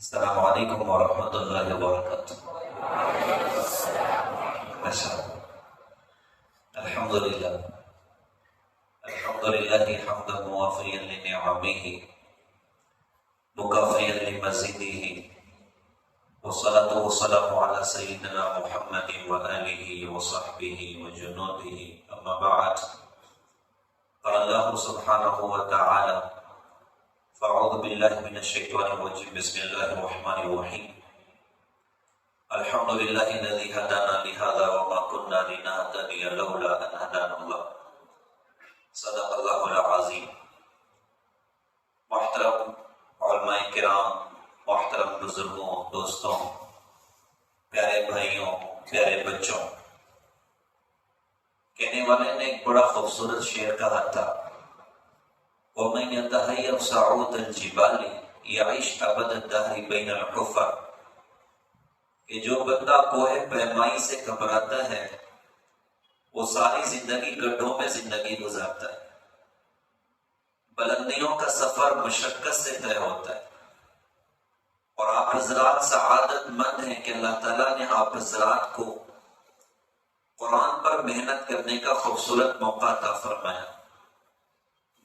السلام علیکم ورحمۃ اللہ وبرکاتہ۔ الحمدللہ حمدا موافیا لنعمه مکافیا لمزیدہ، والصلاة والسلام علی سیدنا محمد وآلہ وصحبہ وجنودہ، اما بعد، قال اللہ سبحانہ وتعالی فاعوذ باللہ من الشیطان الرجیم، بسم اللہ الرحمن الرحیم، الحمد للہ الذی ہدانا لہذا وما کنا لنہتدی لولا ان ہدانا اللہ، صدق اللہ العظیم۔ محترم علماء کرام، محترم بزرگوں، دوستوں، پیارے بھائیوں، پیارے بچوں، کہنے والے نے ایک بڑا خوبصورت شعر کہا تھا، وَمَن يَتَحَيَّرْ صَعُودَ الْجِبَالِ يَعِشْ أَبَدَ الدَّهْرِ بَيْنَ الْحُفَرِ، کہ جو بندہ کوہ پیمائی سے گھبراتا ہے وہ ساری زندگی گڈھوں میں زندگی گزارتا ہے۔ بلندیوں کا سفر مشقت سے طے ہوتا ہے، اور آپ حضرات سعادت مند ہیں کہ اللہ تعالیٰ نے آپ حضرات کو قرآن پر محنت کرنے کا خوبصورت موقع عطا فرمایا،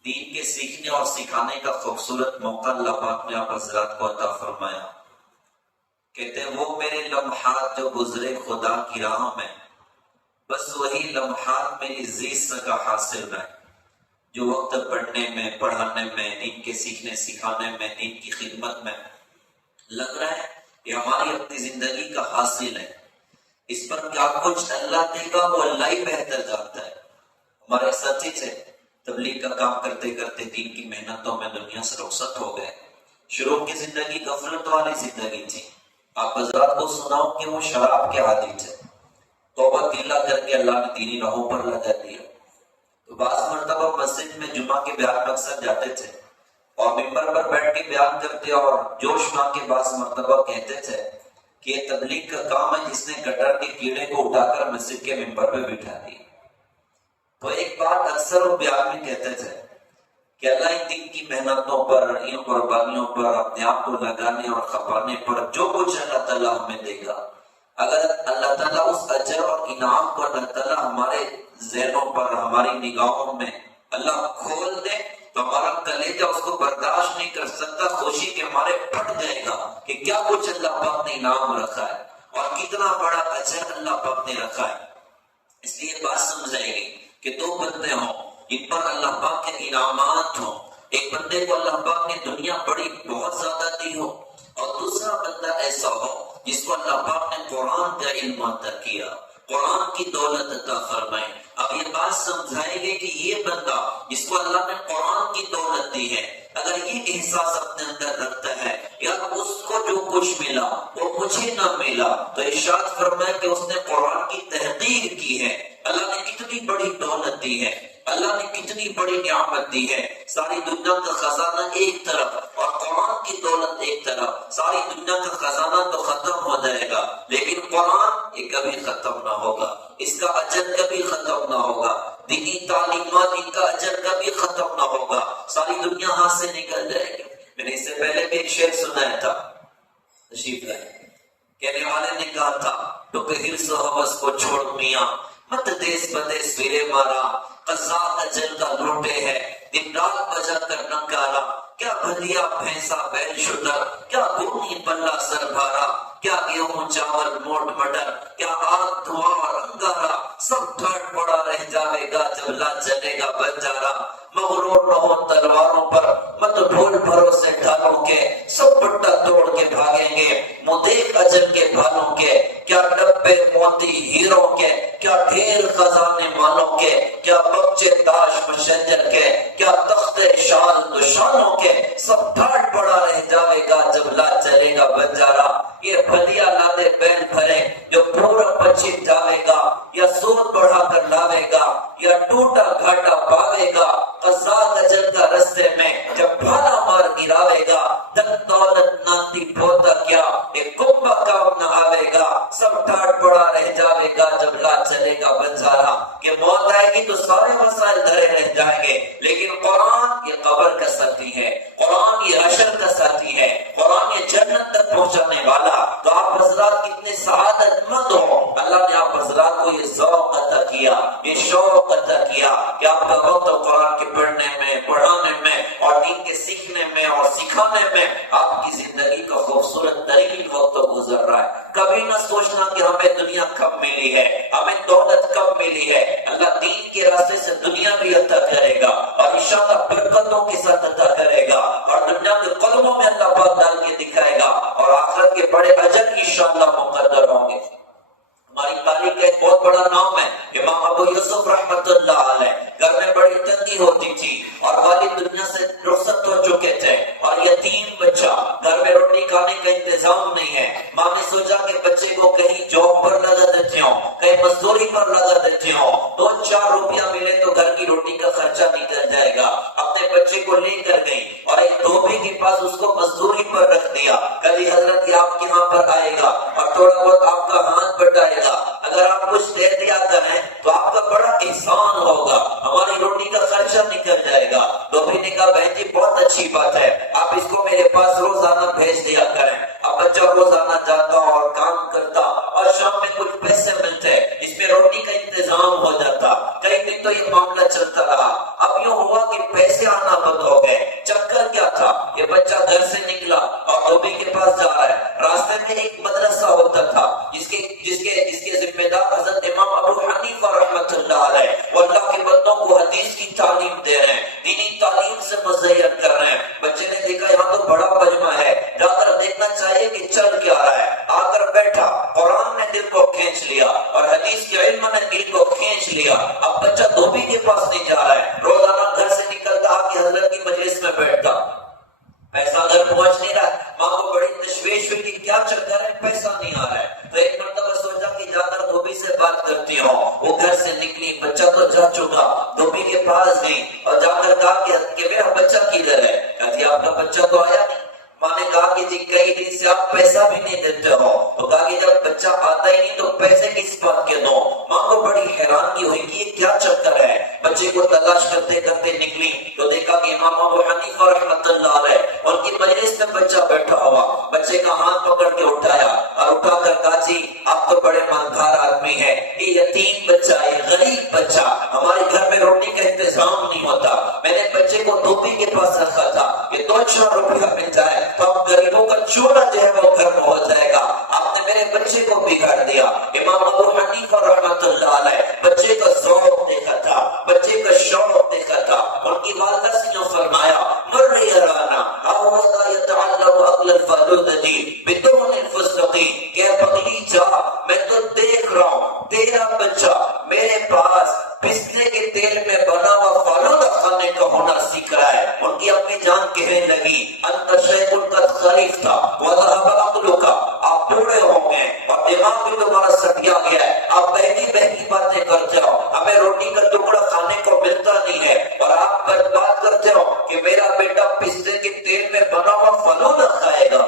دین کے سیکھنے اور سکھانے کا خوبصورت موقع اللہ پاک نے آپ حضرات کو عطا فرمایا۔ کہتے ہیں وہ میرے لمحات جو گزرے خدا کی راہ میں، بس وہی لمحات میری عزت کا حاصل ہے، جو وقت پڑھنے میں، پڑھانے میں، دین کے سیکھنے سکھانے میں، دین کی خدمت میں لگ رہا ہے، یہ ہماری اپنی زندگی کا حاصل ہے۔ اس پر کیا کچھ اللہ دے گا وہ اللہ ہی بہتر جانتا ہے۔ ہمارے ساتھی تھے، تبلیغ کا کام کرتے کرتے دین کی محنتوں میں دنیا سے رخصت ہو گئے۔ شروع کی زندگی غفلت والی زندگی تھی۔ آپ حضرات کو سناؤں کہ وہ شراب کے عادی تھے، توبہ تیلا کر کے اللہ نے دینی راہوں پر لگا دیا۔ تو بعض مرتبہ مسجد میں جمعہ کے بیان میں اکثر جاتے تھے اور ممبر پر بیٹھ کے بیان کرتے اور جوش ماں کے بعض مرتبہ کہتے تھے کہ یہ تبلیغ کا کام ہے جس نے گٹر کے کیڑے کو اٹھا کر مسجد کے ممبر پہ بٹھا دیا۔ تو ایک بات اکثر وہ بیان میں کہتے تھے کہ اللہ ان دین کی محنتوں پر، ان قربانیوں پر، اپنے آپ کو لگانے اور کھپانے پر جو کچھ اللہ تعالیٰ ہمیں دے گا، اگر اللہ تعالیٰ اس اجر اور انعام کو اللہ تعالیٰ ہمارے ذہنوں پر، ہماری نگاہوں میں اللہ کھول دے تو ہمارا کلیجہ اس کو برداشت نہیں کر سکتا، خوشی کے مارے پھٹ جائے گا کہ کیا کچھ اللہ پاک نے انعام رکھا ہے اور کتنا بڑا اجر اللہ پاک نے رکھا ہے۔ اس لیے بات سمجھائے گی کہ دو بندے ہوں جن پر اللہ پاک کے انعامات ہوں، ایک بندے کو اللہ پاک نے دنیا بڑی بہت زیادہ دی ہو، اور دوسرا بندہ ایسا ہو جس کو اللہ پاک نے قرآن کا علم عطا کیا، قرآن کی دولت عطا فرمائے۔ اب یہ بات سمجھائے گی کہ یہ بندہ جس کو اللہ نے قرآن کی دولت دی ہے، اگر یہ احساس اپنے اندر رکھتا ہے یا اس کو جو کچھ ملا وہ مجھے نہ ملا، تو ارشاد فرمائے کہ اس نے قرآن کی تحقیر کی ہے۔ اللہ نے کتنی بڑی دولت دی ہے، اللہ نے کتنی بڑی نعمت دی ہے، ساری دنیا کا خزانہ ایک طرف اور قرآن کی دولت ایک طرف۔ ساری دنیا کا خزانہ تو ختم ہو جائے گا لیکن قرآن یہ کبھی ختم نہ ہوگا، اس کا اجر کبھی ختم نہ ہوگا، دینی تعلیمات ان کا اجر کبھی ختم نہ ہوگا، ساری دنیا ہاتھ سے نکل جائے گی۔ میں نے اس سے پہلے بھی ایک شعر سنایا تھا، تشریف لائے، کہنے والے نے کہا تھا تو کہ حرص و حوث کو چھوڑ میاں، مت دیس بدیس پھرے مارا، قضا اجل کا لوٹے ہے، دن رات بجا کر نکارا، کیا بھلیا بھینسا بیل شتر، کیا گونی پلہ سر بھارا، کیا گیہوں چاول موٹ مٹر، کیا آگ دھواں اور انگارا، سب ٹھٹ پڑا رہ جاوے گا جب لا چلے گا بنجارا۔ مغرور رہو تلواروں پر، مت ڈھول بھروسے ڈھالوں کے، سب پٹا توڑ کے بھاگیں گے، منہ دیکھ اجل کے بھالوں کے، کیا ڈبے موتی ہیروں کے، کیا ڈھیر خزانے مالوں کے، کیا بچے تاش مشنجر کے، کیا تخت شال دشانوں کے، سب ڈھاٹ پڑا رہ جاوے گا جب لا چلے گا بنجارا۔ یہ بھلیا لادے بیل بھرے جو پورا پچھے جاوے گا، یا سود بڑھا کر لاوے گا، یا ٹوٹا گھاٹا پاوے گا، قضا اجل کا رستے میں جب بھالا مار گراوے گا، دن دولت ناتی بھوتا کیا ایک کنبہ کام نہ آوے گا، سب ٹھاٹ پڑا رہ جاوے گا جب لا چلے گا بنجارا۔ کہ موت آئے گی تو سارے مسائل دھرے رہ جائیں گے، لیکن قرآن یہ قبر کا ساتھی ہے، قرآن یہ حشر کا ساتھی ہے، قرآن یہ جنت تک کھانے کا انتظام نہیں ہے، ماں نے سوچا کہ بچے کو کہیں جاب پر لگا دیتے ہوں، کہیں مزدوری پر لگا دیتے ہوں، 2-4 روپیہ ملے تو گھر کی روٹی کا خرچہ نکل جائے گا۔ اپنے بچے کو لے کر گئی اور ایک دھوبی کے پاس اس کو مزدوری پر رکھ دیا، کبھی حضرت یہ آپ کے یہاں پر آئے گا اور تھوڑا بہت آپ کا ہاتھ بٹائے گا، اگر آپ کچھ دے دیا کریں تو آپ کا بڑا احسان ہوگا، ہماری روٹی کا خرچہ نکل جائے گا۔ دھوبی نے کہا بہن جی بہت اچھی بات ہے، آپ اس کو میرے پاس روزانہ بھیج دیا کریں۔ اب بچہ روزانہ جاتا اور کام کرتا اور شام میں کچھ پیسے ملتے، اس میں روٹی کا انتظام ہو جاتا۔ کئی دن تو یہ معاملہ چلتا رہا، اب یوں ہوا کہ پیسے آنا بند ہو گئے۔ چکر کیا تھا، یہ بچہ گھر سے نکلا اور دھوبی کے پاس جا رہا ہے، راستے میں ایک مدرسہ ہوتا تھا جس کے ذمہ دار حضرت امام ابو حنیفہ رحمۃ اللہ علیہ، وہ اللہ کے بندوں کو حدیث کی تعلیم دے رہے ہیں، دینی تعلیم سے مزین کر رہے ہیں۔ بچے نے دیکھا یہاں تو بڑا مجمع ہے، جا کر دیکھنا چاہیے کہ چل کیا رہا ہے۔ آ کر بیٹھا، قرآن نے دل کو کھینچ لیا اور حدیث کے علم نے دل کو کھینچ لیا۔ اب بچہ دھوبی کے پاس نہیں جا رہا ہے، روزانہ گھر سے نکلتا آ کے حضرت کی مجلس میں بیٹھتا، پیسہ گھر پہنچ نہیں رہا ہے۔ ماں کو بڑی تشویش ہوئی کہ کیا چکر ہے، پیسہ نہیں آ رہا ہے۔ تو ایک مرتبہ سوچا کہ جا کر دھوبی سے بات کرتی ہوں، وہ گھر سے نکلی، بچہ تو جا چکا، دھوبی کے پاس گئی اور جا کر کہا کہ میرا بچہ کدھر ہے؟ کہتی آپ کا بچہ تو آیا نہیں۔ ماں نے کہا کہ جی کئی دن سے آپ پیسہ بھی نہیں دیتے ہو، تو کہا کہ جب بچہ آتا ہی نہیں تو پیسے کس بات کے دو؟ ماں کو بڑی حیرانگی ہوئی کہ یہ کیا چکر ہے۔ بچے کو تلاش کرتے کرتے نکلی تو دیکھا کہ امام ابو حنیفہ رحمۃ اللہ علیہ ان کی مجلس میں بچہ بیٹھا ہوا، بچے کا ہاتھ پکڑ کے اٹھایا اور اٹھا کر کہا جی آپ تو بڑے مالدار آدمی ہیں، یہ یتیم بچہ ہے، غریب بچہ، ہمارے گھر میں روٹی کا انتظام نہیں ہوتا، میں نے بچے کو دھوبی کے پاس رکھا تھا، یہ 2-4 روپیہ مل جائے تو اب غریبوں کا چولہا جو ہے وہ گھر میں ہو جائے گا، آپ نے میرے بچے کو بگاڑ دیا۔ امام ابو حنیفہ رحمۃ اللہ علیہ بچے کا ذوق دیکھا تھا، بچے کا شوق دیکھا تھا، ان کی والدہ سے یوں فرمایا مر یرانا اوضا یتعلم عقل الفلودتی بدون الفسقی، کہ پگلی جا میں تو دیکھ رہا ہوں تیرا بچہ میرے پاس پستے کے تیل میں بنا ہوا فالودہ کھانے کا ہنر سیکھ رہا ہے۔ ان کی اپنی جان کہنے لگی انت شیخ قد خریف تھا وذهب عقلک، آپ بوڑھے ہوں گے اور دماغ بھی تمہارا سٹیا گیا ہے، آپ بہتی بہتی باتیں کرتے ہو، ہمیں روٹی کا ٹکڑا کھانے کو ملتا نہیں ہے اور آپ بات کرتے ہو کہ میرا بیٹا پستے کے تیل میں بنا ہوا فالودہ کھائے گا۔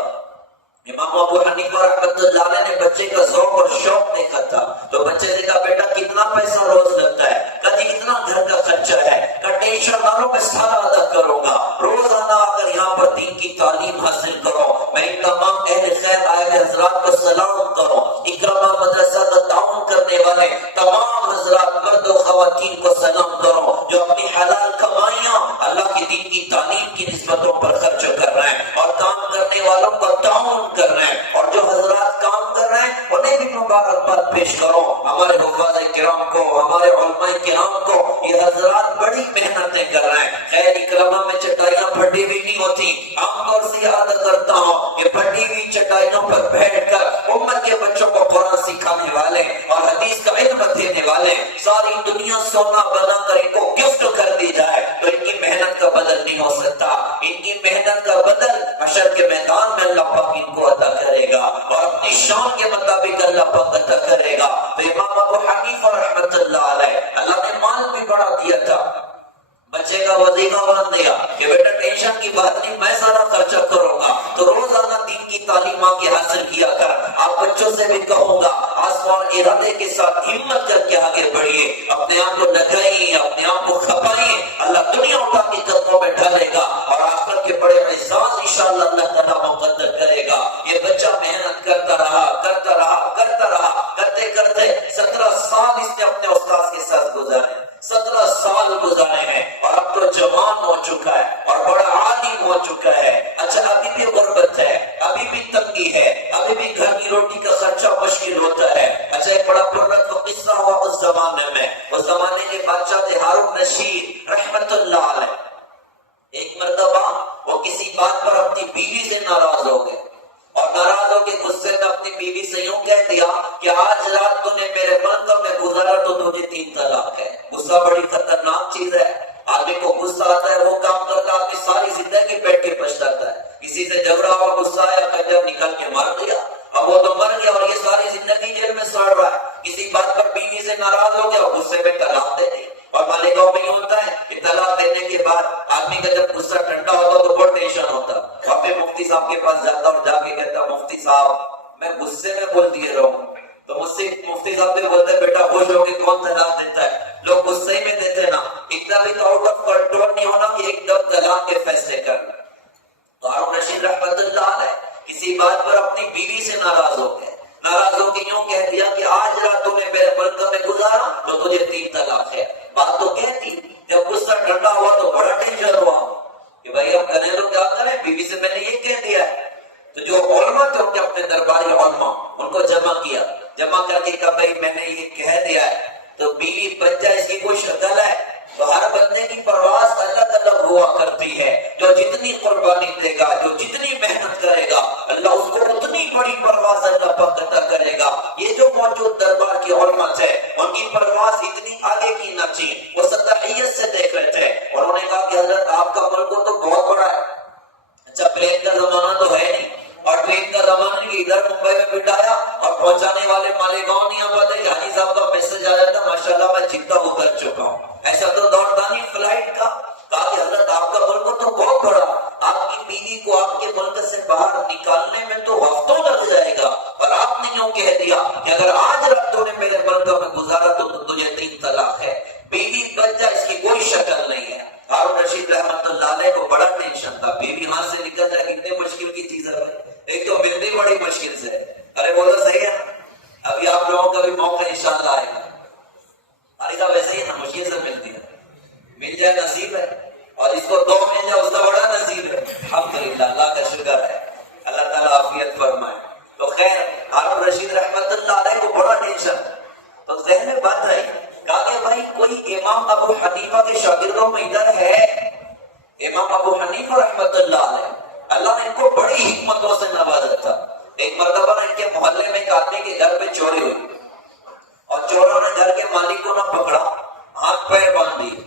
امام ابو حنیفہ رحمۃ اللہ علیہ نے بچے کا ذوق اور شوق دیکھا تھا، تو بچے نے کہا بیٹا کتنا پیسہ روز لگتا ہے؟ کبھی اتنا گھر کا خرچہ ہے، کا ٹینشن نہ لو میں سارا ادا کروں گا، روزانہ آ کر یہاں پر دین کی تعلیم حاصل کرو، میں ان تمام اہل خیر آئے ہوئے حضرات کو سلام کرو، اکرامہ مدرسہ کا تعاون کرنے والے تمام حضرات مرد و خواتین کو سلام کرو جو اپنی حلال کمائیاں اللہ کے دین کی تعلیم کی نسبتوں پر خرچ کر رہے ہیں اور کام کرنے والوں کو تعاون کر رہے ہیں، اور جو حضرات کام کر رہے ہیں انہیں بھی مبارکباد پیش کرو، ہمارے حفاظ کرام کو، ہمارے علماء کرام کو، یہ حضرات بڑی محنتیں کر رہے ہیں۔ خیر اکرامہ میں چٹائیاں پھٹی ہوئی نہیں ہوتی، عام طور سے یاد کرتا ہوں کہ پھٹی ہوئی چٹائیوں پر بیٹھ کر امت کے بچوں کو قرآن سکھانے والے اور حدیث کا علم دینے والے ساری دنیا سونا بنا کر ان کو گفٹ کر دی جائے تو ان کی محنت کا بدل نہیں ہو سکتا، ان کی محنت کا بدل حشر کے میدان میں اللہ پاک ان کو عطا کرے گا اور اپنی شان کے مطابق اللہ پاک عطا کرے گا۔ تو امام ابو حنیفہ رحمۃ اللہ علیہ اللہ نے مال بھی بڑا دیا تھا، بچے کا وظیفہ باندھ دیا کہ بیٹا ٹینشن کی بات نہیں، میں سارا خرچہ کروں گا، تو روزانہ دین کی تعلیم کی حاصل کیا کر۔ آپ بچوں سے بھی کہوں گا آسمان ارادے کے ساتھ ہمت کر کے آگے بڑھیے، اپنے آپ کو لگائیے، اپنے آپ کو کھپائیے، اللہ دنیا اٹھا کے قدموں میں ڈالے گا اور آخرت کے بڑے احسان انشاءاللہ اللہ تعالیٰ مقدر کرے گا۔ یہ بچہ محنت کرتا رہا کرتے کرتے 17 سال اس نے اپنے استاد کے ساتھ گزارے، 17 سال گزارے ہیں اور اب تو جوان ہو چکا ہے اور بڑا عالم ہو چکا ہے۔ اچھا ابھی بھی غربت ہے، ابھی بھی تنگی ہے، ابھی بھی گھر کی روٹی کا خرچہ مشکل ہوتا ہے۔ اچھا ایک بڑا پرنت قصہ ہوا اس زمانے میں، اس زمانے کے بادشاہ تھے ہارون رشید رحمت اللہ علیہ۔ ایک مرتبہ وہ کسی بات پر اپنی بیوی سے ناراض ہو گئے اور ناراض ہو کے غصے میں اپنی بیوی سے یوں کہہ دیا کہ آج رات تو نے میرے منزل میں گزارا تو تجھے 3 طلاق ہے۔ غصہ بڑی خطرناک چیز ہے، آدمی کو غصہ آتا ہے وہ کام کرتا ہے، اپنی ساری زندگی بیٹھ کے پچھتاتا ہے۔ کسی سے جھگڑا ہوا، غصہ آیا، کہتے کر کے مر گیا، اب وہ تو مر گیا اور یہ ساری زندگی جیل میں سڑ رہا ہے، کسی بات پر بیوی سے ناراض ہو گیا اور غصے میں طلاق دے دی۔ اور مالکوں میں یہ ہوتا ہے کہ طلاق دینے کے بعد آدمی کا جب غصہ ٹھنڈا ہوتا تو بہت ٹینشن ہوتا، وہاں پہ مفتی صاحب کے پاس جاتا اور جا کے کہتا مفتی صاحب میں غصے میں بول دیے رہوں، تو مجھ سے مفتی صاحب بھی بولتے بیٹا خوش ہو کے کون طلاق دیتا ہے، لوگ غصے میں دیتے نا، ایک دم بھی تو آؤٹ آف کنٹرول نہیں ہونا کہ ایک دم طلاق کے فیصلے کرنا۔ تو ہارون رشید رحمت اللہ علیہ کسی بات پر اپنی بیوی سے ناراض ہو گئے، ناراض ہو کے یوں کہہ دیا کہ آج رات تو نے میرے ملک میں گزارا تو تجھے 3 طلاق ہے۔ بات تو کہتی، جب غصہ ٹھنڈا ہوا تو بڑا ٹینشن ہوا کہ بھائی اب کریں تو کیا کریں، بیوی سے میں نے یہ کہہ دیا ہے۔ تو جو علماء تھے ان کے اپنے درباری علماء ان کو جمع کیا، جمع کر کے کہا بھائی میں نے یہ کہہ دیا ہے تو بیوی بچہ اس کی کوئی شکل ہے؟ تو ہر بندے کی پرواز الگ الگ ہوا کرتی ہے، جو جتنی قربانی دے گا، جو جتنی محنت کرے گا، اللہ اس کو اتنی بڑی پرواز اللہ پاک عطا کرے گا۔ یہ جو موجود دربار کے علماء تھے ان کی پرواز اتنی آگے کی نہ تھی، وہ سطحیت سے دیکھ رہے تھے۔ اور انہوں نے کہا کہ حضرت آپ کا ملک تو بہت بڑا ہے، اچھا پلین کا زمانہ تو ہے نہیں، اور ٹرین کا زمانہ نہیں، ادھر ممبئی میں بٹھایا اور پہنچانے والے مالیگاؤں نہیں آ پاتے، حاجی صاحب کا میسج آ جاتا ماشاءاللہ میں جدہ اتر چکا ہوں، ایسا تو دور تھا نہیں فلائٹ کا۔ کہا کہ حضرت آپ کا ملک تو بہت بڑا، آپ کی بیوی کو آپ کے ملک سے باہر نکالنے میں تو ہفتوں لگ جائے گا، اور آپ نے یوں کہہ دیا کہ اگر آج رات تو نے میرے ملک میں گزارا تو تجھے 3 طلاق ہے۔ بیوی بچہ اس کی کوئی شکل نہیں ہے۔ ہارون رشید رحمت اللہ علیہ کو بڑا ٹینشن تھا، بیوی ہاتھ سے نکل جائے کتنے مشکل کی چیز ہے بھائی، ایک تو ملتی بڑی مشکل سے، ارے بولو صحیح ہے نا، ابھی آپ لوگوں کا بھی موقع انشاءاللہ آئے گا، ارے صاحب ایسا ہی ہے نا، مشکل سے ملتی ہے، مل جائے نصیب ہے، اور اس کو 2 مل جائے اس کا بڑا نصیب ہے، الحمدللہ اللہ کا شکر ہے، اللہ تعالیٰ عافیت فرمائے۔ تو خیر ہارون رشید رحمت اللہ علیہ کو بڑا ٹینشن، تو ذہن میں بات آئی، کہا کہ بھائی کوئی امام ابو حنیفہ کے شاگردوں میں ادھر ہے؟ امام ابو حنیفہ رحمت اللہ علیہ، اللہ نے ان کو بڑی حکمتوں سے نوازا تھا۔ ایک مرتبہ ان کے محلے میں ایک آدمی کے گھر پہ چوری ہوئی، اور چوروں نے گھر کے مالک کو نہ پکڑا، ہاتھ پیر باندھ دیے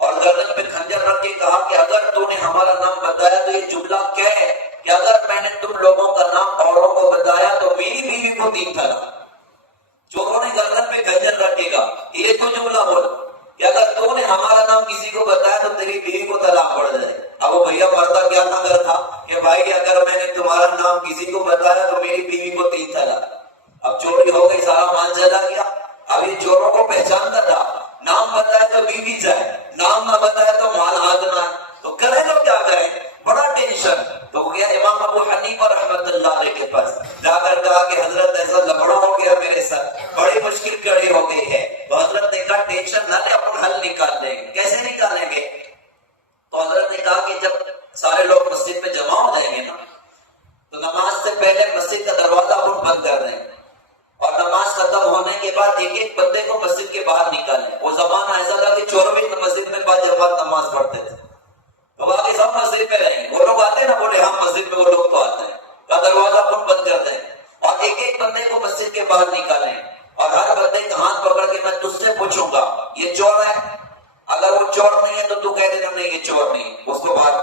اور گردن پہ خنجر رکھ کے کہا کہ اگر تو نے ہمارا نام بتایا تو یہ جملہ کہہ کہ اگر میں نے تم لوگوں کا نام اوروں کو بتایا تو میری بیوی کو 3 طلاق۔ چوروں نے گردن پہ خنجر رکھے گا، یہ تو جملہ بولا کہ اگر تو نے ہمارا نام کسی کو بتایا تو تیری بیوی کو طلاق پڑ جائے۔ اب وہ بھیا مرتا کیا نظر تھا کہ بھائی اگر میں نے تمہارا نام کسی کو بتایا تو میری بیوی کو 3 طلاق۔ اب چوری ہو گئی، سارا مال چلا گیا، اب یہ چوروں کو پہچانتا تھا، نام بتایا تو بیوی جائے، نام نہ بتایا تو مال ہاتھ نہ آئے، تو کریں تو کیا کریں، بڑا ٹینشن۔ تو وہ گیا امام ابو حنیفہ رحمت اللہ علیہ کے پاس، جا کر کہا کہ حضرت ایسا لفڑا ہو گیا میرے ساتھ، بڑی مشکل کڑی ہو گئی ہے۔ تو حضرت نے کہا ٹینشن نہ لے، اپنا حل نکال دیں گے۔ کیسے نکالیں گے؟ تو حضرت نے کہا کہ جب سارے لوگ مسجد میں جمع ہو جائیں گے نا تو نماز سے پہلے مسجد کا دروازہ اپن بند کر دیں گے، اور نماز ختم ہونے کے بعد ایک ایک بندے کو مسجد کے باہر نکالیں۔ وہ زمانہ ایسا تھا کہ چور بھی مسجد میں باجماعت نماز پڑھتے تھے، تو باقی سب مسجد میں رہیں گے، وہ لوگ آتے ہیں نا بولے ہم مسجد میں، وہ لوگ تو آتے ہیں، کا دروازہ اپن بند کر دیں اور ایک ایک بندے کو مسجد کے باہر نکالیں، اور ہر بندے کا ہاتھ پکڑ کے میں تجھ سے پوچھوں گا یہ چور ہے؟ اگر وہ چور نہیں ہے تو تو کہہ دینا نہیں یہ چور نہیں، اس کو باہر،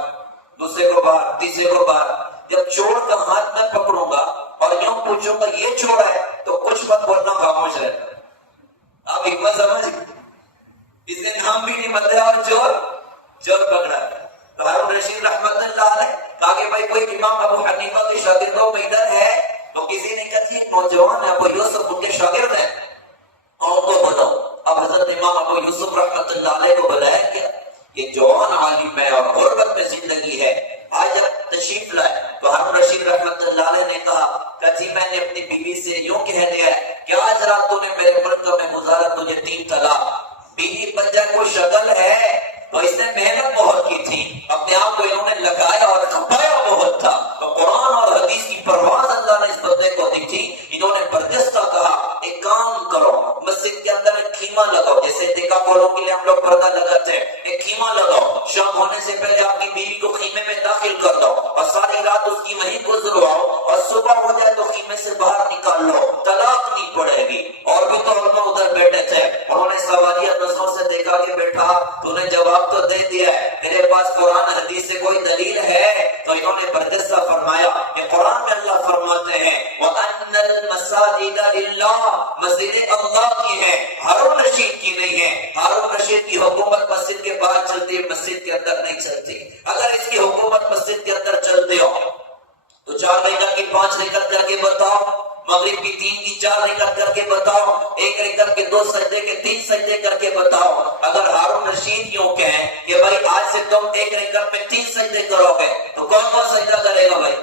دوسرے کو باہر، تیسرے کو باہر۔ جب چور کا ہاتھ میں پکڑوں گا اور یوں پوچھوں گا یہ چور ہے تو کچھ مت بولنا، خاموش رہنا۔ آپ حکمت سمجھ، اس نے نام بھی نہیں بتایا اور چور پکڑا۔ تو ہارون رشید رحمت اللہ علیہ کہا کہ بھائی کوئی امام ابو حنیفہ کے شاگردوں میں ادھر ہے؟ تو کسی نے کہا ایک نوجوان ہے ابو یوسف، ان کے شاگرد ہیں، اور ان کو بتاؤ۔ اب حضرت امام ابو یوسف رحمت اللہ علیہ کو بتایا کیا یہ جوان عالم ہے اور غربت میں زندگی ہے، آج جب تشریف لائے تو ہارون رشید رحمت اللہ علیہ نے کہا کہ جی میں نے اپنی بیوی سے یوں کہہ دیا ہے کہ آج رات تو نے میرے ملک میں گزارا تجھے 3 طلاق۔ بیوی بچہ کو شکل ہے تو اس نے محنت بہت کی تھی، اپنے آپ کو انہوں نے لگایا اور کھپایا بہت تھا، تو قرآن اور حدیث کی پرواز اللہ نے اس بندے کو دی تھی۔ انہوں نے برجستہ کہا ایک کام کرو، مسجد کے اندر ایک خیمہ لگاؤ، جیسے دیکھا بولوں کے لیے ہم لوگ پردہ لگاتے ہیں، ایک خیمہ لگاؤ، شام ہونے سے پہلے آپ کی بیوی کو خیمے میں داخل کر دو اور ساری رات اس کی وہیں گزرواؤ، اور صبح ہو جائے تو خیمے سے باہر نکال لو، طلاق نہیں پڑے گی۔ اور بھی تو علماء ادھر بیٹھے تھے، انہوں نے سوالیہ نظروں سے دیکھا کہ بیٹا تو المساجد للہ، مسجد اللہ کی ہے، ہارون رشید کی نہیں ہے۔ ہارون رشید کی حکومت مسجد کے باہر چلتی ہے، مسجد کے اندر نہیں چلتی۔ اگر اس کی حکومت مسجد کے اندر چلتے ہو تو 4 رکعت کی 5 رکعت کر کے بتاؤ، مغرب کی 3 کی 4 رکعت کر کے بتاؤ، 1 رکعت کے 2 سجدے کے 3 سجدے کر کے بتاؤ۔ اگر ہارون رشید یوں کہیں کہ بھائی آج سے تم 1 رکعت میں 3 سجدے کرو گے تو کون کون سجدہ کرے گا؟ بھائی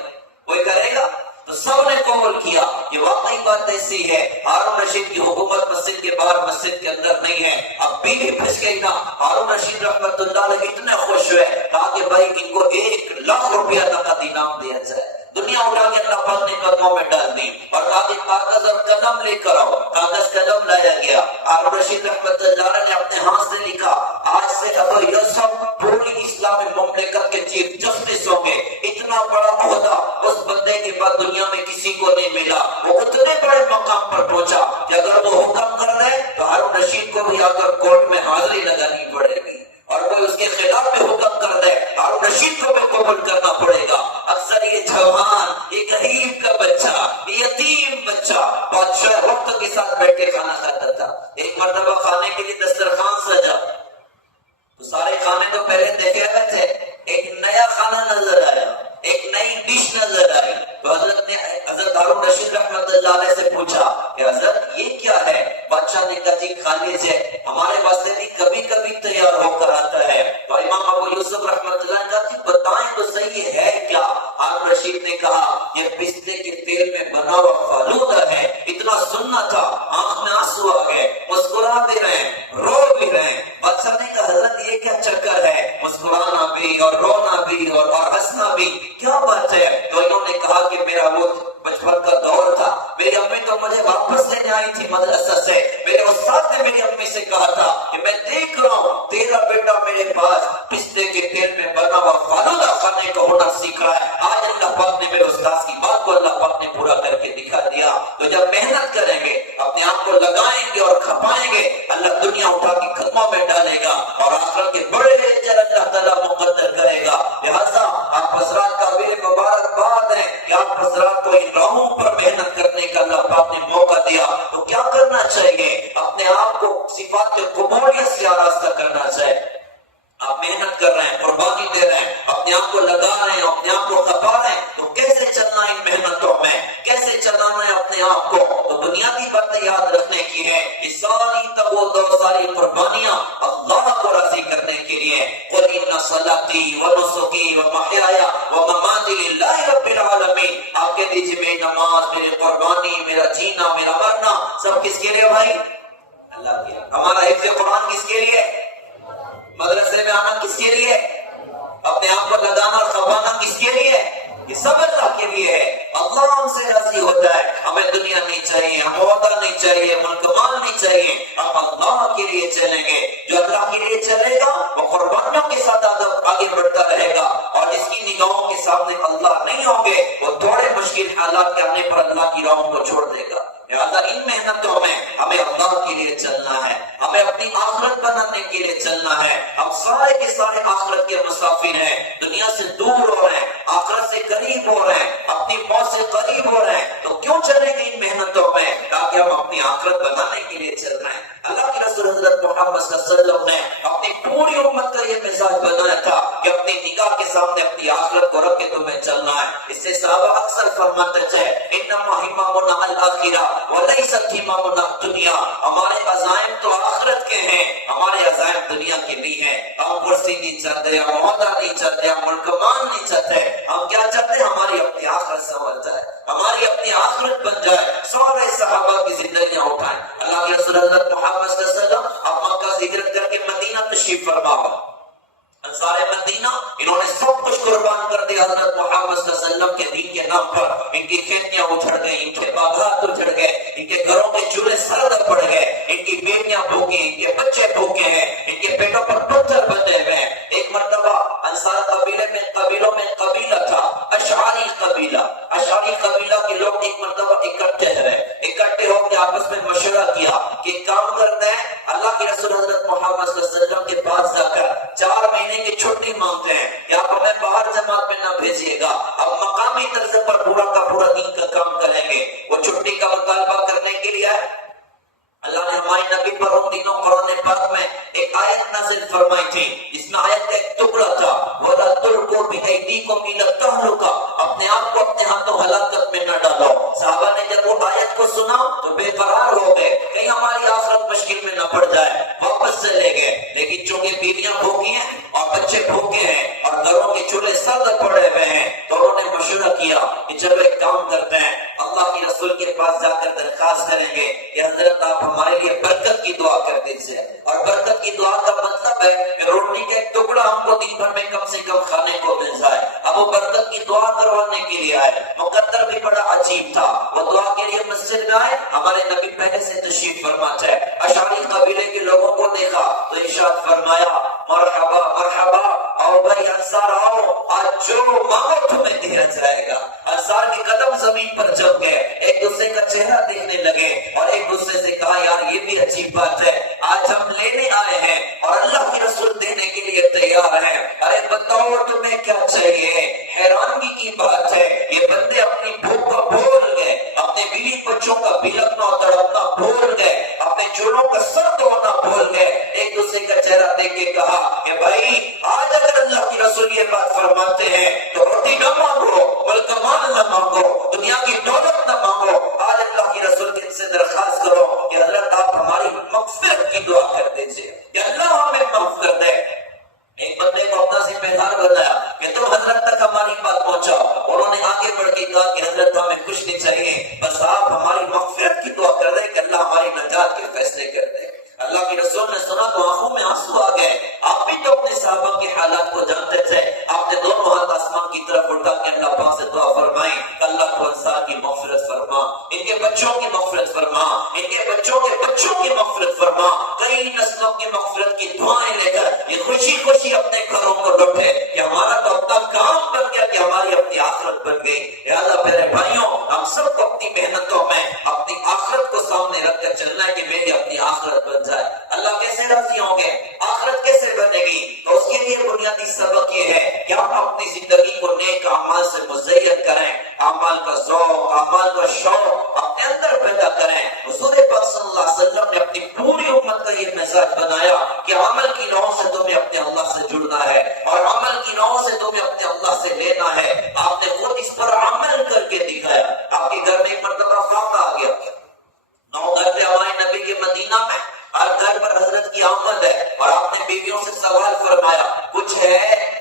کوئی کرے گا؟ تو سب نے قبول کیا۔ یہ واقعی بات ایسی ہے، ہارون رشید کی حکومت مسجد کے باہر مسجد کے اندر نہیں ہے۔ اب بیوی پھنس گئی نا، ہارون رشید رحمت اللہ علیہ اتنے خوش ہوئے، کہا کہ بھائی ان کو 1,00,000 روپیہ نقد انعام دیا جائے۔ دنیا اٹھا کے اللہ پاک نے قدموں میں ڈال دی اور کہا کہ کاغذ اور قلم لے کر آؤ۔ کاغذ قلم لایا گیا، ہارون رشید رحمت اللہ علیہ نے اپنے ہاتھ سے لکھا، آج سے ابو یوسف پوری اسلامی مملکت کے چیف جسٹس ہوں گے۔ اتنا بڑا عہدہ اس بندے کے بعد دنیا میں کسی کو نہیں ملا۔ وہ اتنے بڑے مقام پر پہنچا کہ اگر وہ حکم کر دے تو ہارون رشید کو بھی آ کر کورٹ میں حاضری لگانی پڑے گی، اور کوئی اس کے خلاف میں حکم کر دے ہارون رشید کو بھی قبول کرنا پڑے گا۔ اکثر یہ جوان، یہ غریب کا بچہ، یہ یتیم بچہ بادشاہ وقت کے ساتھ بیٹھ کے کھانا کھاتا تھا۔ ایک مرتبہ کھانے کے لیے دسترخوان سجا تو سارے کھانے تو پہلے دیکھے ہوئے تھے، ایک نیا کھانا نظر آیا، ایک نئی ڈش نظر آئی تو حضرت نے حضرت ہارون رشید رحمت اللہ علیہ سے پوچھا کہ حضرت یہ کیا ہے؟ بادشاہ نے کہا جی کھا لیجیے، ہمارے واسطے بھی کبھی کبھی تیار ہو کر آتا ہے۔ تو امام ابو یوسف رحمت اللہ نے کہا کہ بتائیں تو صحیح ہے کیا؟ ہارون رشید نے کہا یہ پستے کے تیل میں بنا ہوا فالودہ ہے۔ اتنا سننا تھا، آنکھ میں آنسو آ گئے، مسکرا بھی رہے رو بھی رہے۔ بادشاہ نے کہا حضرت یہ کیا چکر ہے، مسکرانا بھی اور رونا بھی اور ہنسنا بھی، کیا بات ہے؟ تو انہوں نے کہا کہ میرا وہ بچپن کا دور تھا، میری امی تو مجھے واپس لینے آئی تھی مدرسہ سے، میرے استاد نے میری امی سے کہا تھا کہ میں دیکھ رہا ہوں تیرا بیٹا میرے پاس پستے کے تیل میں بنا ہوا فالودہ کھانے کا ہنر سیکھ رہا ہے۔ آج اللہ پاک نے میرے استاد کی بات کو اللہ پاک نے پورا کر کے دکھا دیا۔ تو جب محنت کریں گے، اپنے آپ کو لگائیں گے اور کھپائیں گے، اللہ دنیا اٹھا کے قدموں میں ڈالے گا اور آخرت کے بڑے اجر اللہ تعالیٰ مقدر کرے گا۔ لہذا آپ حضرات کا بھی مبارکباد ہے کہ آپ حضرات کو ان راہوں پر محنت کرنے کا اللہ پاک نے موقع دیا۔ تو کیا کرنا چاہیے؟ اپنے آپ کو صفات قبولیت سے آراستہ کرنا چاہیے۔ آپ محنت کر رہے ہیں، قربانی دے رہے ہیں، اپنے آپ کو لگا رہے ہیں، اپنے آپ کو کھپا رہے ہیں، تو کیسے چلنا ان محنتوں میں، کیسے چلانا ہے اپنے آپ کو؟ تو بنیادی باتیں یاد رکھنے کی ہے، اس ساری تبود اور ساری قربانیاں اللہ کو راضی کرنے کے لیے۔ قل ان صلاتی ونسکی ومحیایا ومماتی للہ رب العالمین، آپ کہہ دیجیے میری نماز، میری قربانی، میرا جینا، میرا مرنا سب کس کے لیے بھائی؟ اللہ کے لیے۔ ہمارا حفظ قرآن کس کے لیے؟ مدرسے میں آنا کس کے لیے؟ اپنے آپ کو لگانا اور کھپانا کس کے لیے؟ یہ سب اللہ کے لیے ہے۔ اللہ ہم سے راضی ہو جائے، ہمیں دنیا نہیں چاہیے، ہمیں عہدہ نہیں چاہیے، ملک مال نہیں چاہیے، ہم اللہ کے لیے چلیں گے۔ جو اللہ کے لیے چلے گا وہ قربانیوں کے ساتھ آگے بڑھتا رہے گا، اور جس کی نگاہوں کے سامنے اللہ نہیں ہوں گے وہ تھوڑے مشکل حالات کے آنے پر اللہ کی راہوں کو چھوڑ دے گا۔ لہذا ان محنتوں میں ہمیں اللہ کے لیے چلنا ہے، ہمیں اپنی آخرت بنانے کے لیے چلنا ہے۔ ہم سارے کے سارے آخرت کے مسافر ہیں، دنیا سے دور ہو رہے ہیں، آخرت سے قریب ہو رہے ہیں، اپنی موت سے قریب ہو رہے ہیں، تو کیوں چلیں گے ان محنتوں میں؟ تاکہ ہم اپنی آخرت بنانے کے لیے چل رہے ہیں۔ اللہ کے رسول حضرت محمد صلی اللہ علیہ وسلم نے اپنی پوری امت کا یہ مزاج بنایا تھا کہ اپنی نگاہ کے سامنے اپنی آخرت کو رکھ کے تمہیں چلنا ہے۔ اس سے صحابہ اکثر فرماتے تھے انما ہممنا الاخرہ ولیست ہممنا الدنیا، ہمارے عزائم تو آخرت کے ہیں، ہمارے عزائم دنیا کے نہیں ہیں۔ ہم کرسی نہیں چاہتے، ہم عہدہ نہیں چاہتے، ہم ملک مان نہیں چاہتے، ہم کیا چاہتے ہیں؟ ہماری اپنی آخرت سنور جائے، ہماری اپنی آخرت بن جائے۔ سارے صحابہ کی زندگیاں اٹھائیں۔ اللہ کے رسول حضرت محمد صلی اللہ علیہ وسلم اب مکہ سے ہجرت کر کے مدینہ تشریف فرما، انصار مدینہ انہوں نے سب کچھ قربان کر دیا حضرت محمد صلی اللہ علیہ وسلم کے دین کے نام پر۔ ان کی کھیتیاں اجڑ گئی، ان کے باغات اجڑ گئے، ان کے گھروں کے چولہے سرد پڑ گئے، ان کی بیٹیاں بھوکی، ان کے بچے بھوکے ہیں، ان کے پیٹوں پر پتھر بندھے ہوئے ہیں۔ ایک مرتبہ انصار قبیلوں میں قبیلہ تھا اشعری قبیلہ۔ اشعری قبیلہ کے لوگ ایک مرتبہ اکٹھے ہو کے آپس میں مشورہ کیا کہ کام کرتے ہیں، اللہ کے رسول حضرت محمد صلی اللہ علیہ وسلم کے پاس جا کر 4 مہینے کی چھٹی مانگتے ہیں کہ آپ ہمیں باہر جماعت میں نہ بھیجیے گا، اب مقامی طرز پر پورا کا پورا دین کا کام کریں گے۔ وہ چھٹی کا مطالبہ صحابہ نے جب وہ آیت کو سنا تو بے قرار ہو گئے، کہیں ہماری آخرت مشکل میں نہ پڑ جائے، واپس سے لے گئے۔ لیکن چونکہ بیویاں بھوکی ہیں اور بچے بھوکے ہیں اور گھروں کے چولہے سرد پڑے ہوئے ہیں، تو انہوں نے مشورہ کیا کہ چلو ایک کام کرتے ہیں، اللہ کے رسول کے پاس جا کر درخواست کریں گے کہ حضرت آپ ہمارے لیے برکت کی دعا کر دیجیے۔ اور برکت کی دعا کا مطلب ہے کہ روٹی کا ایک ٹکڑا ہم کو دن بھر میں کم سے کم کھانے کو مل جائے۔ اب وہ برکت کی دعا کروانے کے لیے آئے، مقدر بھی بڑا عجیب تھا، وہ دعا کے لیے مسجد میں آئے، ہمارے نبی پہلے سے تشریف فرما تھے، اشعری قبیلے کے لوگوں کو دیکھا تو ارشاد فرمایا مرحبا مرحبا، آؤ بھائی انصار آؤ، آج جو مانگو تمہیں دیا جائے گا۔ انصار کے قدم زمین پر جم گئے، ایک دوسرے کا چہرہ دیکھنے لگے اور ایک دوسرے سے کہا یار یہ بھی عجیب بات ہے، آج ہم لینے آئے ہیں اور اللہ کے رسول دینے کے لیے تیار ہیں، ارے بتاؤ تمہیں کیا چاہیے؟ حیرانگی کی بات ہے، یہ بندے اپنی بھوک کو بھول گئے، اپنے بیوی بچوں کا بلکنا اور تڑپنا بھول گئے، اپنے چولوں کا سرد ہونا بھول گئے، ایک دوسرے کا چہرہ دیکھ کے کہا کہ بھائی آج اگر اللہ کی رسول یہ بات فرماتے ہیں تو روٹی نہ مانگو بلکہ مال نہ مانگو، دنیا کی دولت نہ مانگو، آج اللہ کی رسول کے سے درخواست کرو کہ حضرت آپ ہماری مغفرت کی دعا کر دیجیے کہ اللہ ہمیں معاف کر دے۔ ایک بندے کو اپنا ذمہ دار بنایا کہ تم حضرت تک ہماری بات پہنچاؤ، انہوں نے آگے بڑھ کے کہا کہ حضرت ہمیں کچھ نہیں چاہیے، بس آپ ہماری مغفرت کی دعا کر دیں کہ اللہ ہماری نجات کے فیصلے کر دے۔ اللہ کے رسول نے سنا تو آنکھوں میں آنسو آ گئے، آپ بھی تو اپنے صحابہ کے حالات کو جانتے تھے، آپ نے دونوں ہاتھ آسمان کی طرف اٹھا کے اللہ پاک سے دعا فرمائی، اللہ کو انصار کی مغفرت فرما، ان کے بچوں کی مغفرت فرما، ان کے بچوں کے بچوں کی مغفرت فرما، کئی نسلوں کی مغفرت کی دعائیں لے کر یہ خوشی خوشی اپنے گھروں کو لوٹے کہ ہمارا تو اپنا کام بن گیا کہ ہماری اپنی آخرت بن گئی۔ لہٰذا میرے بھائیوں، ہم سب کو اپنی محنتوں میں اپنی آخرت کو سامنے رکھ کر چلنا ہے کہ میری اپنی آخرت بن جائے۔ اللہ کیسے راضی ہوں گے، آخرت کیسے بنے گی؟ تو اس کے لیے بنیادی سبق یہ ہے کہ ہم اپنی زندگی کو نیک اعمال سے مزین کریں، اعمال کا ذوق، اعمال کا شوق اپنے اندر پیدا کریں۔ حضور پاک صلی اللہ علیہ وسلم نے اپنی پوری امت کا یہ مزاج بنایا کہ عمل کی راہوں سے تمہیں اپنے اللہ سے جڑنا ہے اور عمل کی راہوں سے تمہیں اپنے اللہ سے لینا ہے۔ آپ نے خود اس پر عمل کر کے دکھایا۔ آپ کے گھر میں ایک مرتبہ فاقہ آ گیا، 9 گھر تھے ہمارے نبی کے مدینہ میں، ہر گھر پر حضرت کی آمد ہے اور آپ نے بیویوں سے سوال فرمایا کچھ ہے؟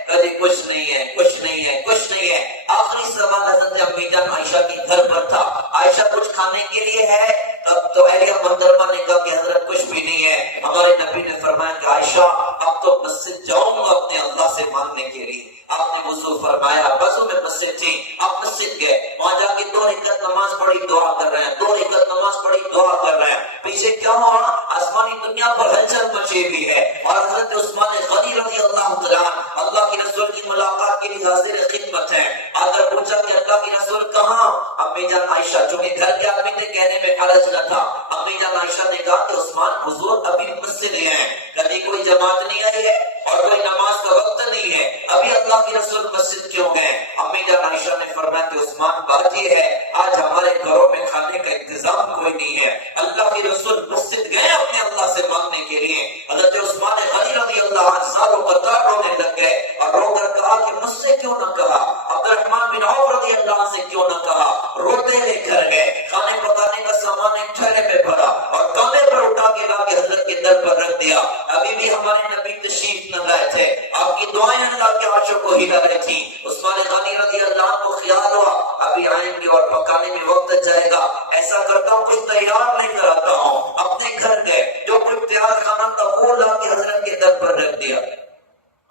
کبھی کچھ نہیں ہے، کچھ نہیں ہے، کچھ نہیں ہے۔ آخری سوال حضرت امی جان عائشہ کے گھر پر تھا، عائشہ کچھ کھانے کے لیے ہے؟ تب تو اہلیہ محترمہ نے کہا کہ حضرت کچھ بھی نہیں ہے۔ ہمارے نبی نے فرمایا کہ عائشہ اب تو مسجد جاؤں گا اپنے اللہ سے مانگنے کے لیے۔ آپ نے وضو فرمایا، بازو میں مسجد تھی، آپ مسجد گئے، وہاں جا کے 2 رکعت نماز پڑھی، دعا کر رہے ہیں، 2 رکعت نماز پڑھی، دعا کر رہے ہیں۔ پیچھے کیا ہوا؟ آسمانی دنیا پر ہلچل مچی ہوئی ہے اور حضرت عثمان غنی رضی اللہ تعالیٰ اللہ کے رسول کی ملاقات کے لیے حاضر خدمت ہیں۔ آ کر پوچھا کہ اللہ کے رسول کہاں؟ امی جان عائشہ، چونکہ گھر کے آدمی تھے کہنے میں حرج نہ تھا، امی جان عائشہ نے کہا کہ عثمان حضور ابھی مسجد گئے ہیں، کبھی کوئی جماعت نہیں آئی ہے اور کوئی نماز کا وقت نہیں ہے، ابھی اللہ کے رسول مسجد کیوں گئے؟ امی جان عائشہ نے فرمایا کہ عثمان بات یہ ہے آج ہمارے گھروں میں کھانے کا انتظام کوئی نہیں ہے، اللہ کے رسول مسجد گئے اپنے اللہ سے مانگنے کے لیے۔ حضرت عثمان غنی رضی اللہ عنہ ساروں قطار رونے لگ گئے اور رو کر کہا کہ مجھ سے کیوں نہ کہا، عبد الرحمن بن عوف رضی اللہ عنہ سے کیوں نہ کہا۔ روتے ہوئے گھر گئے، کھانے پکانے کا سامان ایک تھیلے میں بھرا اور کاندھے پر اٹھا کے لا کے حضرت کے در پر رکھ دیا۔ ابھی بھی ہمارے نبی تشریف نہ لائے تھے، آپ کی دعائیں اللہ کے عرشوں کو ہلا رہی تھی۔ عثمان غنی رضی اللہ عنہ کو خیال ہوا ابھی آئیں گے اور پکانے میں وقت جائے گا، ایسا کرتا ہوں کچھ تیار نہیں کراتا ہوں۔ اپنے گھر گئے، جو کچھ تیار کھانا تھا وہ لا کے حضرت کے در پر رکھ دیا۔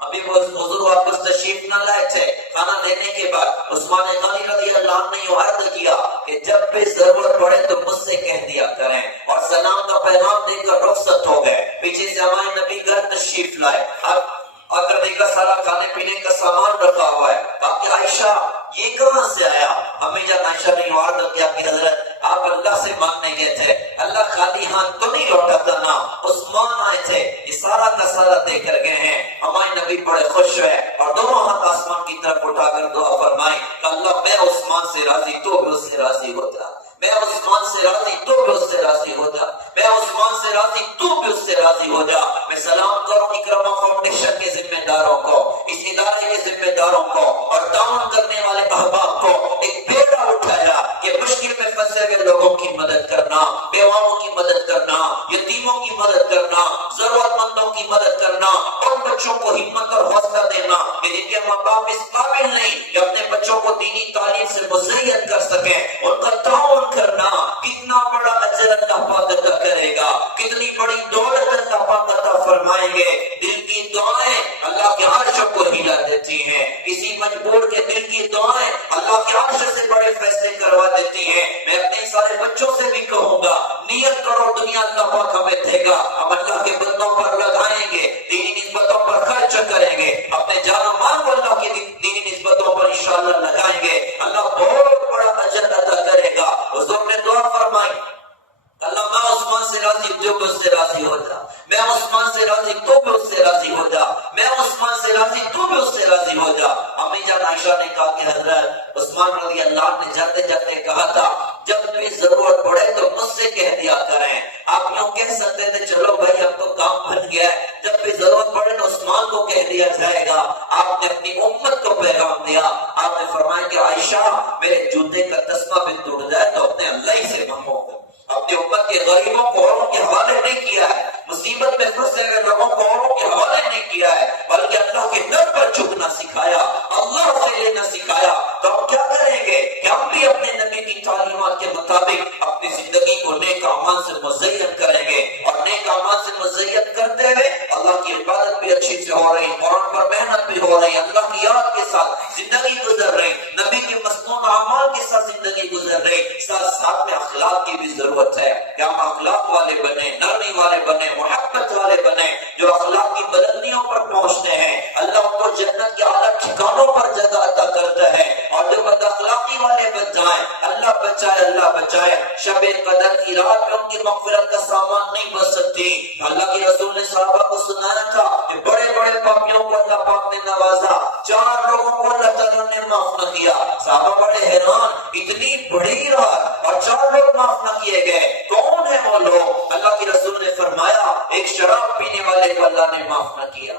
ابھی وہ حضور واپس تشریف نہ لائے تھے، کھانا دینے کے بعد عثمان غنی رضی اللہ عنہ نے یہ عرض کیا کہ جب بھی ضرورت پڑے تو مجھ سے کہہ دیا کریں، اور سلام کا پیغام دے کر رخصت ہو گئے۔ پیچھے سے ہمارے نبی گھر تشریف لائے، اب اگر دیکھا سارا کھانے پینے کا سامان رکھا ہوا ہے، کہا کہ عائشہ یہ کہاں سے آیا؟ امی جان عائشہ نے یہ عرض کیا کہ حضرت آپ اللہ سے مانگنے گئے تھے، اللہ خالی ہاتھ تو نہیں لوٹاتا نا، عثمان آئے تھے، یہ سارا کا سارا دے کر گئے ہیں۔ ہمارے نبی بڑے خوش ہوئے اور دونوں ہاتھ آسمان کی طرف اٹھا کر دعا فرمائی کہ اللہ میں عثمان سے راضی تو بھی اس سے راضی ہوتا، میں عثمان سے راضی تو بھی اس سے راضی ہو جا، میں عثمان سے راضی تو بھی اس سے راضی ہو جا۔ میں سلام کروں اکرما فاؤنڈیشن کے ذمہ داروں کو، اس ادارے کے ذمہ داروں کو اور تعاون کرنے والے احباب کو۔ ایک بیٹا اٹھایا کہ مشکل میں پھنسے ہوئے لوگوں کی مدد کرنا، بیواؤں کی مدد کرنا، یتیموں کی مدد کرنا، ضرورت مندوں کی مدد کرنا، ان بچوں کو ہمت اور حوصلہ دینا کہ جن کے ماں باپ اس قابل نہیں کہ اپنے بچوں کو دینی تعلیم سے مزین کر سکیں، ان کا تعاون کرنا، کتنا بڑا اجر اللہ پاک عطا کرے گا، کتنی بڑی دولت اللہ پاک عطا فرمائیں گے۔ دل کی دعائیں اللہ کے عرش کو ہلا دیتی ہیں، کسی مجبور کے دل کی دعائیں اللہ کے عرش سے بڑے فیصلے کروا دیتی ہیں۔ میں اپنے سارے بچوں سے بھی کہوں گا، نیت کرو دنیا اللہ پاک ہمیں دے گا، ہم اللہ کے بندوں پر لگائیں گے، دینی نسبتوں پر خرچ کریں گے، اپنے جان و مال کو اللہ کی دینی نسبتوں پر انشاءاللہ لگائیں گے، اللہ بہت بڑا اجر عطا کرے گا۔ حضور نے دعا فرمائی، اللہ میں عثمان سے راضی تو بھی اس سے راضی ہو جا، میں عثمان سے راضی تو بھی اس سے راضی ہو جا، میں عثمان سے راضی تو بھی اس سے راضی ہو جا۔ امی جان عائشہ نے کہا کہ حضرت عثمان رضی اللہ عنہ نے جاتے جاتے کہا تھا جب بھی ضرورت پڑے تو مجھ سے کہہ دیا کریں۔ آپ یوں کہہ سکتے تھے چلو بھائی اب تو کام بن گیا ہے، جب بھی ضرورت پڑے تو عثمان کو کہہ دیا جائے گا۔ آپ نے اپنی امت کو پیغام دیا، آپ نے فرمایا کہ عائشہ میرے جوتے کا تسمہ بھی ٹوٹ جائے تو اپنے اللہ ہی سے مانگو، اپنی امت کے غریبوں کو اوروں کے حوالے نہیں کیا ہے، مصیبت میں پھنسے ہوئے لوگوں کو اوروں کے حوالے نہیں کیا ہے، بلکہ اللہ کے در پر جھکنا سکھایا، اللہ سے لینا سکھایا۔ تو ہم کیا کریں گے کہ ہم بھی اپنے نبی کی تعلیمات کے مطابق اپنی زندگی کو نیک اعمال سے مزین کریں گے، اور نیک اعمال سے مزین کرتے ہوئے اللہ کی عبادت بھی اچھی سے ہو رہی، قرآن پر محنت بھی ہو رہی، اللہ کی یاد کے ساتھ زندگی گزر رہی، نبی کے مسنون اعمال کے ساتھ زندگی گزر رہی، ساتھ ساتھ میں اخلاق کی بھی ضرورت ہے کہ ہم اخلاق والے بنے، نرمی والے بنے، محبت والے بنے۔ جو اخلاق کی بلندیوں پر پہنچتے ہیں اللہ ان کو جنت کے اعلیٰ ٹھکانوں پر جگہ عطا کرتا ہے، اور جو بد اخلاقی والے بن جائیں اللہ بچائے، اللہ بچائے، شب قدر کی رات میں ان کی مغفرت کا سامان نہیں بن سکتی۔ اللہ کے رسول نے صحابہ کو سنایا تھا کہ بڑے بڑے پاپیوں کو اللہ پاک نے نوازا، 4 لوگوں کو اللہ تعالیٰ نے معاف نہ کیا۔ صحابہ بڑے حیران، اتنی بڑی رات اور 4 لوگ معاف نہ کیے گئے، کون ہے وہ لوگ؟ اللہ کے رسول نے فرمایا ایک شراب پینے والے کو اللہ نے معاف نہ کیا،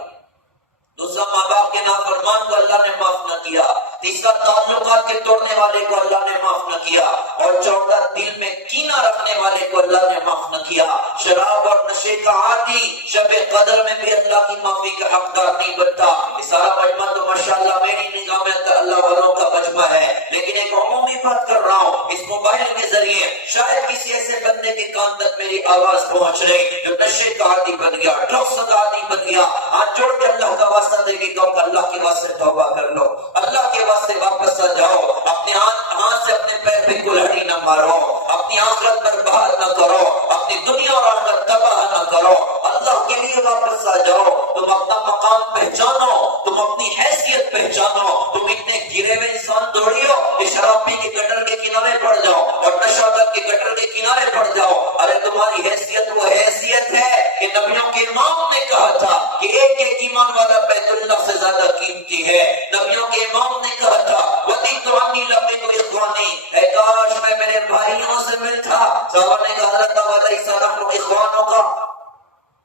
دوسرا ماں باپ کے نافرمان کو اللہ نے معاف نہ کیا، تیسرا تعلقات کے توڑنے والے کو اللہ نے معاف نہ کیا، اور چوتھا دل میں کینہ رکھنے والے کو اللہ نے معاف نہ کیا۔ شراب اور نشے کا عادی شب قدر میں بھی اللہ کی معافی کا حقدار نہیں بنتا۔ یہ سارا مجمع تو ماشاءاللہ میری نگاہ میں اللہ والوں کا مجمع ہے، لیکن ایک عمومی بات کر رہا ہوں، اس موبائل کے ذریعے شاید کسی ایسے بندے کے کان تک میری آواز پہنچ رہی جو نشے کا عادی بن گیا، ڈرگس کا عادی بن گیا، ہاتھ جوڑ کے اللہ کا واسطہ دے کے کہو کہ اللہ کے واسطے توبہ کر لو، اللہ کے واسطے واپس آ جاؤ، اپنے ہاتھ سے اپنے پیر پہ کلہڑی نہ مارو، اپنی آخرت پر بحال نہ کرو، اپنی دنیا اور آخرت تباہ نہ کرو، اللہ کے لیے واپس آ جاؤ۔ تم اپنا مقام پہچانو، تم اپنی حیثیت پہچانو، تم اتنے گرے ہوئے انسان دوڑی ہو کہ شراب پی کے گٹر کے کنارے پڑ جاؤ اور نشہ کر کے گٹر کے کنارے پڑ جاؤ۔ ارے تمہاری حیثیت وہ حیثیت ہے کہ نبیوں کے امام نے کہا تھا کہ ایک ایک ایمان والا بیت اللہ سے زیادہ قیمتی ہے۔ نبیوں کے امام نے کہا تھا وَدِدْتُ أَنِّي لَقِيتُ إِخْوَانِي، اے کاش میں میرے بھائیوں سے ملتا۔ صحابہ نے کہا حضرت وَلَيْسَ نَحْنُ إِخْوَانُكَ،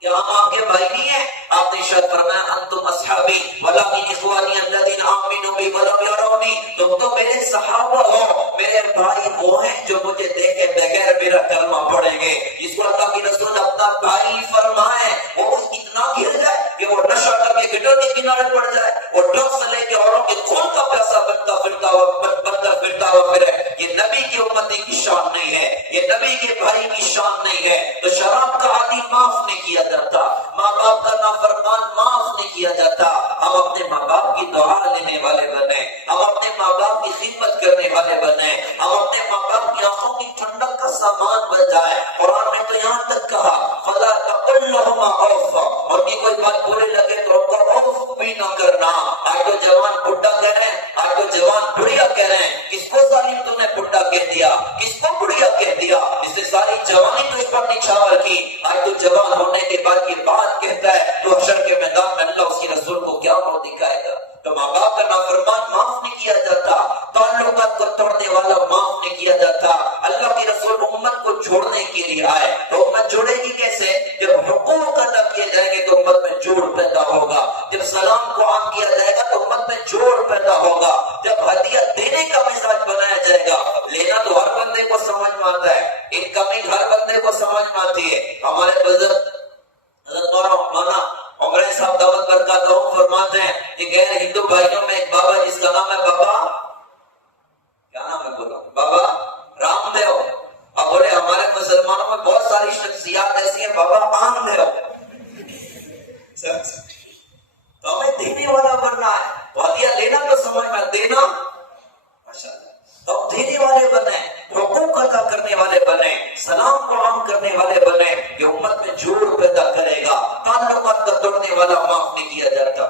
کہ ہم آپ کے بھائی نہیں ہیں؟ آپ نے ارشاد فرمایا انتم اصحابی ولکن اخوانی الذین آمنوا بی ولم یرونی، تم تو میرے صحابہ ہو، میرے بھائی وہ ہیں جو مجھے دیکھے بغیر میرا کلمہ پڑھیں گے۔ جس کو اللہ کی رسول اپنا بھائی فرمائے وہ اتنا گر جائے کہ وہ نشہ کر کے گٹر کے کنارے پڑ جائے، وہ ڈرگس لے کے اوروں کے خون کا پیسہ بنتا پھرتا ہوا پھرے، یہ نبی کی امتی کی شان نہیں ہے، یہ نبی کے بھائی کی شان نہیں ہے۔ تو شراب کا عادی معاف نہیں کیا جاتا، ماں باپ کا نافرمان معاف نہیں کیا جاتا۔ ہم اپنے ماں باپ کی دعا لینے والے بنے، ہم اپنے ماں باپ کی خدمت کرنے والے بنے، ہم اپنے ماں باپ کی آنکھوں کی ٹھنڈک کا سامان بن جائے۔ قرآن میں تو یہاں تک کہا فَلَا تَقُلْ لَهُمَا أُفٍّ، اور کی کوئی بات برے لگے تو ان کو اوف بھی نہ کرنا۔ آج تو جوان بڈھا کہہ رہے ہیں، آج تو جوان بڑھیا کہہ رہے ہیں، کس کو ظالم تو نے بڈھا کہہ دیا، کس کو بڑھیا کہہ دیا، اس نے ساری جوانی تو اس پر نچھاور کی۔ آج تو جوان ہونے کے بعد یہ بات کہتا ہے تو حشر کے میدان میں اللہ اس کی رسول کو کیا وہ دکھائے گا۔ تو ماں باپ کا نافرمان معاف نہیں کیا جاتا، تعلقات کو توڑنے والا معاف نہیں کیا جاتا۔ اللہ کی رسول امت کو جوڑنے کے لیے آئے تو امت جوڑے گی کیسے؟ جب حقوق ادا کیے جائیں گے تو امت میں جوڑ پیدا ہوگا، جب سلام کو عام کیا جائے گا تو امت میں جوڑ پیدا ہوگا، جب ہدیہ دینے کا مزاج بنایا جائے گا۔ لینا تو ہر بندے کو سمجھ میں آ سمجھ میں آتی ہے. ہمارے بزرگ حضرت مولانا عمرے صاحب دعوت برکات فرماتے ہیں کہ غیر ہندو بھائیوں میں ایک بابا جس کا نام ہے بابا، کیا نام ہے بولو، بابا رام دیو. اب بولے ہمارے مسلمانوں میں بہت ساری شخصیات ایسی ہیں، بابا آن دیو. تو ہمیں دینے والا بننا ہے. وعدیہ لینا تو سمجھ میں، دینا تو دینے والے بنے، حقوق ادا کرنے والے بنے، سلام کو عام کرنے والے بنے. یہ امت میں جوڑ پیدا کرے گا. تعلقات کا توڑنے والا معاف نہیں کیا جاتا،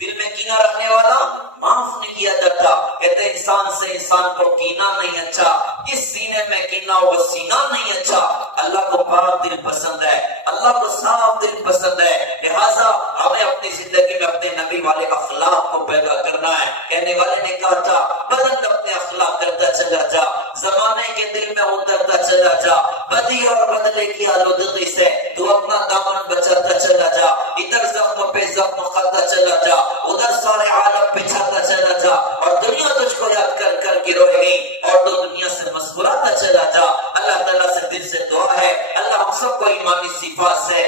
دل میں کینہ رکھنے والا معاف نہیں کیا جاتا. کہتے انسان سے انسان کو کینہ نہیں اچھا، اس سینے میں کینہ وہ سینہ نہیں اچھا. اللہ کو پاک دل پسند ہے، اللہ کو صاف دل پسند ہے. لہٰذا ہمیں اپنی زندگی میں اپنے نبی والے اخلاق کو پیدا کرنا ہے. کہنے والے نے کہا تھا بلند اپنے اخلاق کرتا چلا جا، زمانے کے دل میں اترتا چلا جا، بدی اور بدلے کی آلودگی سے تو اپنا دامن بچاتا چلا جا. ادھر زخم پہ زخم کھاتا چلا جا، ادھر سارے عالم پچھاتا چلا جا، اور دنیا تجھ کو یاد کر کر کے روئے گی اور تو دنیا سے مسکراتا چلا جا. اللہ تعالیٰ سے دل سے دعا ہے، اللہ ہم سب کو ایمانی صفات سے